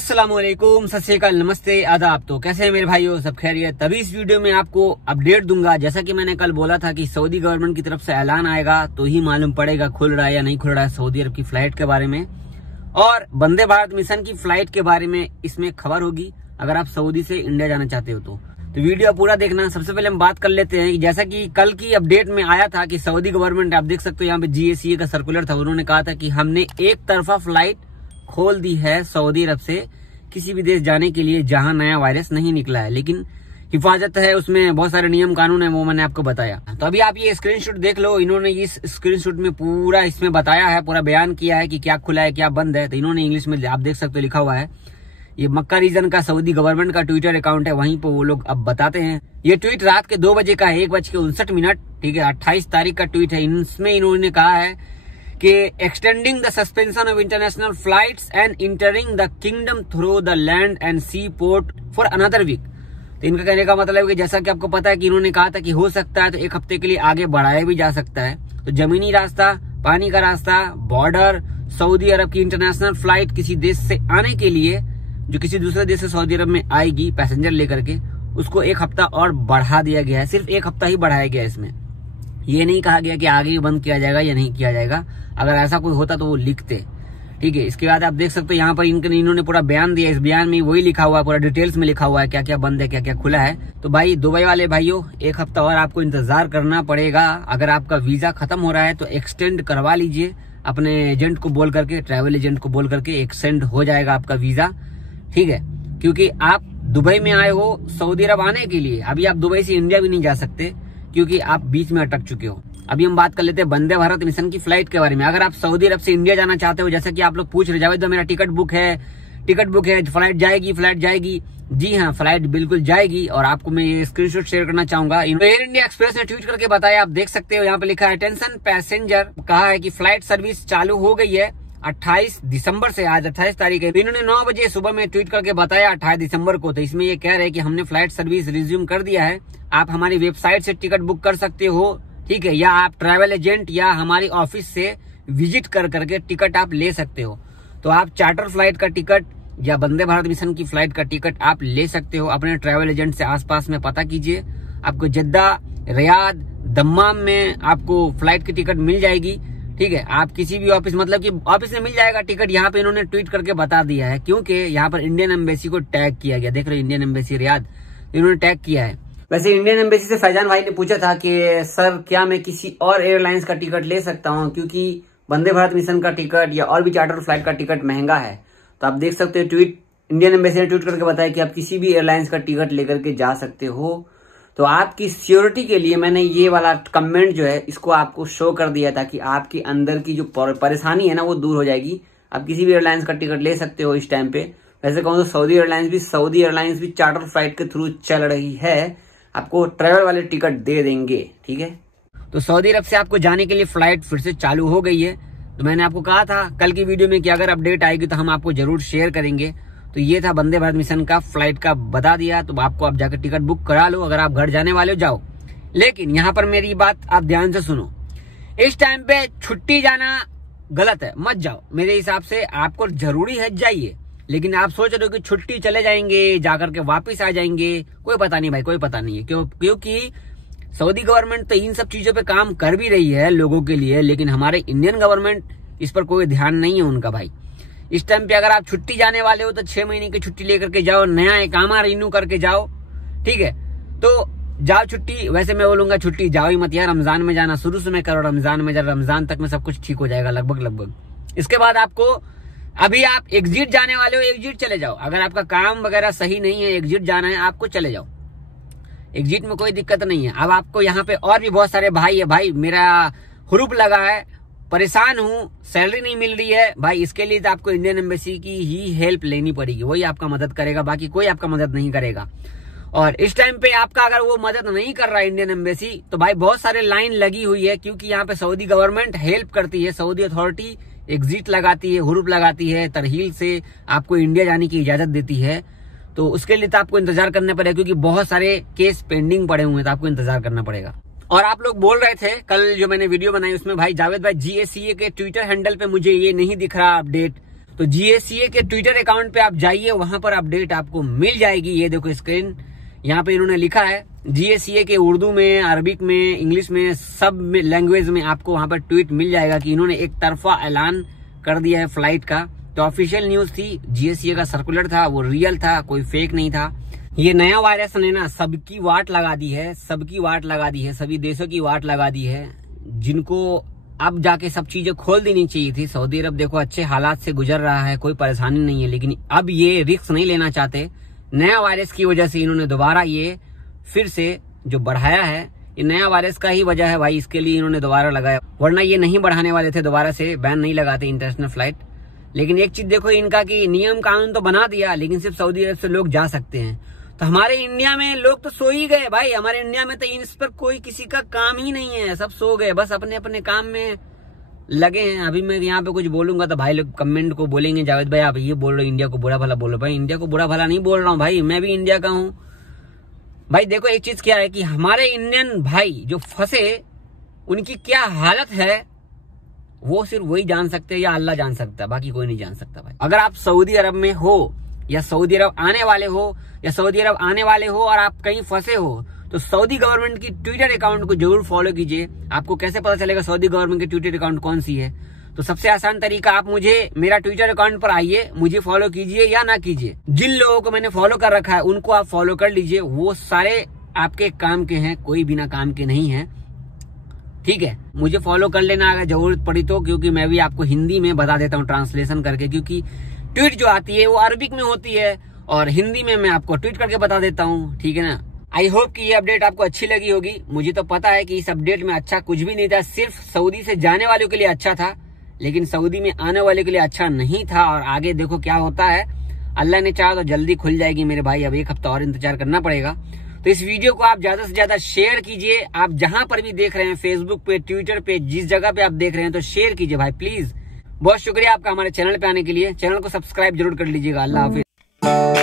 अस्सलामुअलैकुम, सत श्री अकाल, नमस्ते, आदाब। तो कैसे हैं मेरे भाइयों, सब खैरियत। तभी इस वीडियो में आपको अपडेट दूंगा। जैसा कि मैंने कल बोला था कि सऊदी गवर्नमेंट की तरफ से ऐलान आएगा तो ही मालूम पड़ेगा खुल रहा है या नहीं खुल रहा है सऊदी अरब की फ्लाइट के बारे में, और वंदे भारत मिशन की फ्लाइट के बारे में इसमें खबर होगी अगर आप सऊदी से इंडिया जाना चाहते हो तो वीडियो पूरा देखना। सबसे पहले हम बात कर लेते हैं, जैसा कि कल की अपडेट में आया था कि सऊदी गवर्नमेंट, आप देख सकते हो यहाँ पे GSA का सर्कुलर था, उन्होंने कहा था कि हमने एक तरफा फ्लाइट खोल दी है सऊदी अरब से किसी भी देश जाने के लिए जहां नया वायरस नहीं निकला है, लेकिन हिफाजत है, उसमें बहुत सारे नियम कानून है, वो मैंने आपको बताया। तो अभी आप ये स्क्रीनशॉट देख लो, इन्होंने इस स्क्रीनशॉट में पूरा इसमें बताया है, पूरा बयान किया है कि क्या खुला है क्या बंद है। तो इन्होंने इंग्लिश में, आप देख सकते हो, लिखा हुआ है। ये मक्का रीजन का सऊदी गवर्नमेंट का ट्विटर अकाउंट है, वहीं पर वो लोग अब बताते हैं। ये ट्वीट रात के 2 बजे का है, 1:59, ठीक है, 28 तारीख का ट्वीट है। इसमें इन्होंने कहा है कि extending the suspension of international flights and entering the kingdom through the land and sea port for another week. तो इनका कहने का मतलब है कि जैसा कि आपको पता है कि इन्होंने कहा था कि हो सकता है तो एक हफ्ते के लिए आगे बढ़ाया भी जा सकता है। तो जमीनी रास्ता, पानी का रास्ता, बॉर्डर, सऊदी अरब की इंटरनेशनल फ्लाइट किसी देश से आने के लिए जो किसी दूसरे देश से सऊदी अरब में आएगी पैसेंजर लेकर के, उसको एक हफ्ता और बढ़ा दिया गया है। सिर्फ एक हफ्ता ही बढ़ाया गया है। इसमें ये नहीं कहा गया कि आगे बंद किया जाएगा या नहीं किया जाएगा। अगर ऐसा कोई होता तो वो लिखते, ठीक है। इसके बाद आप देख सकते हो यहाँ पर इन्होंने पूरा बयान दिया। इस बयान में वही लिखा हुआ है, पूरा डिटेल्स में लिखा हुआ है क्या क्या बंद है क्या क्या खुला है। तो भाई दुबई वाले भाइयों, एक हफ्ता और आपको इंतजार करना पड़ेगा। अगर आपका वीजा खत्म हो रहा है तो एक्सटेंड करवा लीजिए अपने एजेंट को बोल करके, ट्रैवल एजेंट को बोल करके एक्सटेंड हो जाएगा आपका वीजा, ठीक है। क्योंकि आप दुबई में आए हो सऊदी अरब आने के लिए, अभी आप दुबई से इंडिया भी नहीं जा सकते क्योंकि आप बीच में अटक चुके हो। अभी हम बात कर लेते हैं वंदे भारत मिशन की फ्लाइट के बारे में। अगर आप सऊदी अरब से इंडिया जाना चाहते हो, जैसे कि आप लोग पूछ रहे, जावेद मेरा टिकट बुक है, फ्लाइट जाएगी। जी हाँ, फ्लाइट बिल्कुल जाएगी। और आपको मैं ये स्क्रीनशॉट शेयर करना चाहूंगा। एयर इंडिया एक्सप्रेस ने ट्वीट करके बताया, आप देख सकते हो यहाँ पे लिखा है, अटेंशन पैसेंजर, कहा है कि फ्लाइट सर्विस चालू हो गई है 28 दिसंबर से। आज 28 तारीख है। इन्होंने 9 बजे सुबह में ट्वीट करके बताया 28 दिसंबर को। तो इसमें ये कह रहे हैं कि हमने फ्लाइट सर्विस रिज्यूम कर दिया है। आप हमारी वेबसाइट से टिकट बुक कर सकते हो, ठीक है, या आप ट्रैवल एजेंट या हमारी ऑफिस से विजिट कर करके टिकट आप ले सकते हो। तो आप चार्टर फ्लाइट का टिकट या वंदे भारत मिशन की फ्लाइट का टिकट आप ले सकते हो। अपने ट्रैवल एजेंट से आसपास में पता कीजिए, आपको जद्दा, रियाद, दम्माम में आपको फ्लाइट की टिकट मिल जाएगी, ठीक है। आप किसी भी ऑफिस, मतलब कि ऑफिस में मिल जाएगा टिकट। यहाँ पे इन्होंने ट्वीट करके बता दिया है क्योंकि यहाँ पर इंडियन एम्बेसी को टैग किया गया। देख रहे हो, इंडियन एम्बेसी रियाद, इन्होंने टैग किया है। वैसे इंडियन एम्बेसी से फैजान भाई ने पूछा था कि सर क्या मैं किसी और एयरलाइंस का टिकट ले सकता हूँ, क्योंकि वंदे भारत मिशन का टिकट या और भी चार्टर फ्लाइट का टिकट महंगा है। तो आप देख सकते हो, ट्वीट इंडियन एम्बेसी ने ट्वीट करके बताया कि आप किसी भी एयरलाइंस का टिकट लेकर के जा सकते हो। तो आपकी सिक्योरिटी के लिए मैंने ये वाला कमेंट जो है इसको आपको शो कर दिया था कि आपके अंदर की जो परेशानी है ना वो दूर हो जाएगी। आप किसी भी एयरलाइंस का टिकट ले सकते हो इस टाइम पे। वैसे कहूँ तो सऊदी एयरलाइंस भी चार्टर फ्लाइट के थ्रू चल रही है, आपको ट्रैवल वाले टिकट दे देंगे, ठीक है। तो सऊदी अरब से आपको जाने के लिए फ्लाइट फिर से चालू हो गई है। तो मैंने आपको कहा था कल की वीडियो में कि अगर अपडेट आएगी तो हम आपको जरूर शेयर करेंगे। तो ये था वंदे भारत मिशन का फ्लाइट का बता दिया। तो आपको आप जाकर टिकट बुक करा लो, अगर आप घर जाने वाले हो जाओ। लेकिन यहाँ पर मेरी बात आप ध्यान से सुनो, इस टाइम पे छुट्टी जाना गलत है, मत जाओ। मेरे हिसाब से आपको जरूरी है जाइए, लेकिन आप सोच रहे हो कि छुट्टी चले जाएंगे, जाकर के वापिस आ जाएंगे, कोई पता नहीं भाई, कोई पता नहीं है। क्योंकि सऊदी गवर्नमेंट तो इन सब चीजों पे काम कर भी रही है लोगों के लिए, लेकिन हमारे इंडियन गवर्नमेंट इस पर कोई ध्यान नहीं है उनका भाई। इस टाइम पे अगर आप छुट्टी जाने वाले हो तो 6 महीने की छुट्टी लेकर के जाओ, नया इकामा रिन्यू करके जाओ, ठीक है। तो जाओ छुट्टी। वैसे मैं बोलूंगा छुट्टी जाओ ही मत यार, रमजान में जाना शुरू से मैं करो, रमजान में रमजान तक में सब कुछ ठीक हो जाएगा लगभग। इसके बाद आपको, अभी आप एग्जिट जाने वाले हो, एग्जिट चले जाओ। अगर आपका काम वगैरह सही नहीं है, एग्जिट जाना है आपको, चले जाओ। एग्जिट में कोई दिक्कत नहीं है। अब आपको यहाँ पे और भी बहुत सारे भाई है, भाई मेरा हुरूप लगा है, परेशान हूँ, सैलरी नहीं मिल रही है भाई, इसके लिए तो आपको इंडियन एम्बेसी की ही हेल्प लेनी पड़ेगी, वही आपका मदद करेगा, बाकी कोई आपका मदद नहीं करेगा। और इस टाइम पे आपका अगर वो मदद नहीं कर रहा है इंडियन एम्बेसी, तो भाई बहुत सारे लाइन लगी हुई है, क्योंकि यहाँ पे सऊदी गवर्नमेंट हेल्प करती है, सऊदी अथॉरिटी एग्जिट लगाती है, हुरूप लगाती है, तरहील से आपको इंडिया जाने की इजाजत देती है। तो उसके लिए तो आपको इंतजार करना पड़ेगा, क्योंकि बहुत सारे केस पेंडिंग पड़े हुए हैं, तो आपको इंतजार करना पड़ेगा। और आप लोग बोल रहे थे कल जो मैंने वीडियो बनाई उसमें, भाई जावेद भाई GSA के ट्विटर हैंडल पे मुझे ये नहीं दिख रहा अपडेट। तो GSCA के ट्विटर अकाउंट पे आप जाइए, वहां पर अपडेट आपको मिल जाएगी। ये देखो स्क्रीन, यहाँ पे इन्होंने लिखा है GSCA के उर्दू में, अरबिक में, इंग्लिश में, सब लैंग्वेज में आपको वहां पर ट्वीट मिल जाएगा कि इन्होंने एक तरफा ऐलान कर दिया है फ्लाइट का। तो ऑफिशियल न्यूज थी, GSCA का सर्कुलर था, वो रियल था, कोई फेक नहीं था। ये नया वायरस ने ना सबकी वाट लगा दी है, सबकी वाट लगा दी है, सभी देशों की वाट लगा दी है, जिनको अब जाके सब चीजें खोल देनी चाहिए थी। सऊदी अरब देखो अच्छे हालात से गुजर रहा है, कोई परेशानी नहीं है, लेकिन अब ये रिस्क नहीं लेना चाहते। नया वायरस की वजह से इन्होंने दोबारा ये फिर से जो बढ़ाया है, ये नया वायरस का ही वजह है भाई, इसके लिए इन्होंने दोबारा लगाया, वरना ये नहीं बढ़ाने वाले थे, दोबारा से बैन नहीं लगाते इंटरनेशनल फ्लाइट। लेकिन एक चीज देखो इनका कि नियम कानून तो बना दिया, लेकिन सिर्फ सऊदी अरब से लोग जा सकते हैं। तो हमारे इंडिया में लोग तो सो ही गए भाई, हमारे इंडिया में तो इस पर कोई किसी का काम ही नहीं है, सब सो गए, बस अपने अपने काम में लगे हैं। अभी मैं यहाँ पे कुछ बोलूंगा तो भाई लोग कमेंट को बोलेंगे, जावेद भाई आप ये बोल रहे हो, इंडिया को बुरा भला बोलो। भाई इंडिया को बुरा भला नहीं बोल रहा हूँ भाई, मैं भी इंडिया का हूँ भाई। देखो एक चीज क्या है कि हमारे इंडियन भाई जो फंसे, उनकी क्या हालत है वो सिर्फ वही जान सकते हैं, या अल्लाह जान सकता है, बाकी कोई नहीं जान सकता भाई। अगर आप सऊदी अरब में हो, या सऊदी अरब आने वाले हो, या सऊदी अरब आने वाले हो और आप कहीं फंसे हो, तो सऊदी गवर्नमेंट की ट्विटर अकाउंट को जरूर फॉलो कीजिए। आपको कैसे पता चलेगा सऊदी गवर्नमेंट की ट्विटर अकाउंट कौन सी है? तो सबसे आसान तरीका, आप मेरा ट्विटर अकाउंट पर आइए, मुझे फॉलो कीजिए या ना कीजिए। जिन लोगों को मैंने फॉलो कर रखा है उनको आप फॉलो कर लीजिए, वो सारे आपके काम के हैं, कोई बिना काम के नहीं है, ठीक है। मुझे फॉलो कर लेना अगर जरूरत पड़ी तो, क्योंकि मैं भी आपको हिंदी में बता देता हूँ ट्रांसलेशन करके, क्योंकि ट्वीट जो आती है वो अरबिक में होती है और हिंदी में मैं आपको ट्वीट करके बता देता हूँ, ठीक है ना। आई होप कि ये अपडेट आपको अच्छी लगी होगी। मुझे तो पता है कि इस अपडेट में अच्छा कुछ भी नहीं था, सिर्फ सऊदी से जाने वालों के लिए अच्छा था, लेकिन सऊदी में आने वाले के लिए अच्छा नहीं था। और आगे देखो क्या होता है, अल्लाह ने चाहा तो जल्दी खुल जाएगी मेरे भाई, अब 1 हफ्ता और इंतजार करना पड़ेगा। तो इस वीडियो को आप ज्यादा से ज्यादा शेयर कीजिए, आप जहां पर भी देख रहे हैं, फेसबुक पे, ट्विटर पे, जिस जगह पे आप देख रहे हैं, तो शेयर कीजिए भाई प्लीज। बहुत शुक्रिया आपका हमारे चैनल पे आने के लिए, चैनल को सब्सक्राइब जरूर कर लीजिएगा। अल्लाह हाफिज।